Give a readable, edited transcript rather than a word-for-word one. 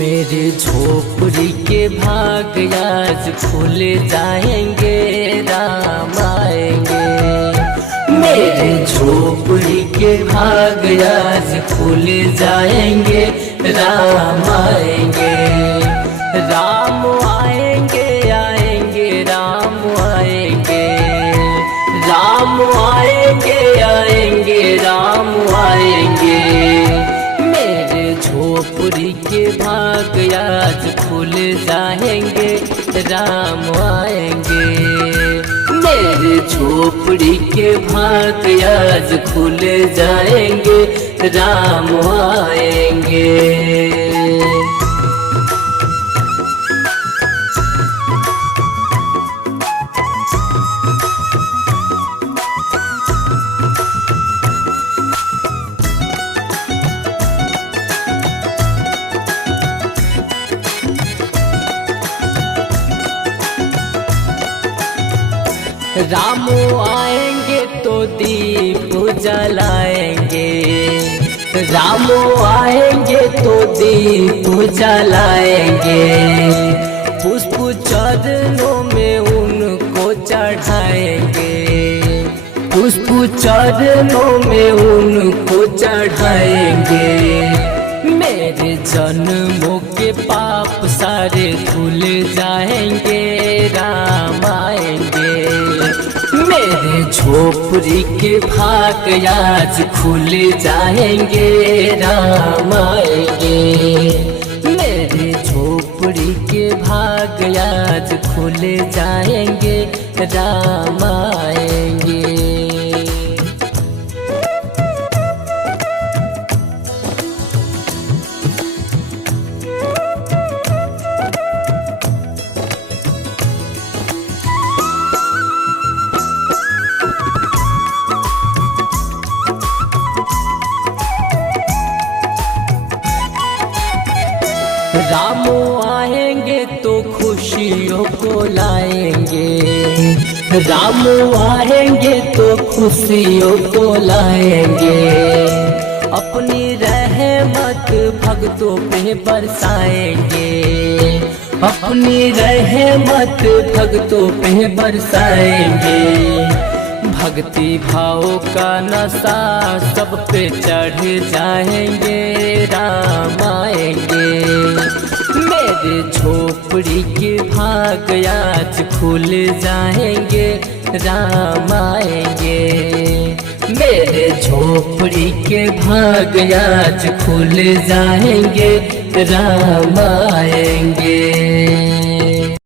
मेरे झोपड़ी के भाग आज खुल जाएंगे, राम आएंगे। मेरे झोपड़ी के भाग आज खुल जाएंगे, राम आएंगे। राम आएंगे आएंगे राम आएंगे, राम आएंगे आएंगे राम आएंगे। मेरे झोपड़ी के भाग आज खुल जाएंगे, राम आएंगे। मेरे झोपड़ी के भाग आज खुल जाएंगे, राम आएंगे। राम आएंगे तो दीप जलाएंगे, राम आएंगे तो दीप जलाएंगे। पुष्प चरणों में उनको चढ़ाएंगे, पुष्प चरणों में उनको चढ़ाएंगे। मेरे जन्मों के पाप सारे धुल जाएंगे, राम आएंगे। मेरे झोपड़ी के भाग आज खुल जाएंगे, राम आएंगे। मेरे झोपड़ी के भाग आज खुल जाएंगे, राम आएंगे। राम आएंगे तो खुशियों को लाएंगे, राम आएंगे तो खुशियों को लाएंगे। अपनी रहमत भक्तों पे बरसाएंगे, अपनी रहमत भक्तों पे बरसाएंगे। भक्ति भाव का नशा सब पे चढ़ जाएंगे, राम आएंगे। मेरे झोपड़ी के भाग आज खुल जाएंगे, राम आएंगे। मेरे झोपड़ी के भाग आज खुल जाएंगे, राम आएंगे।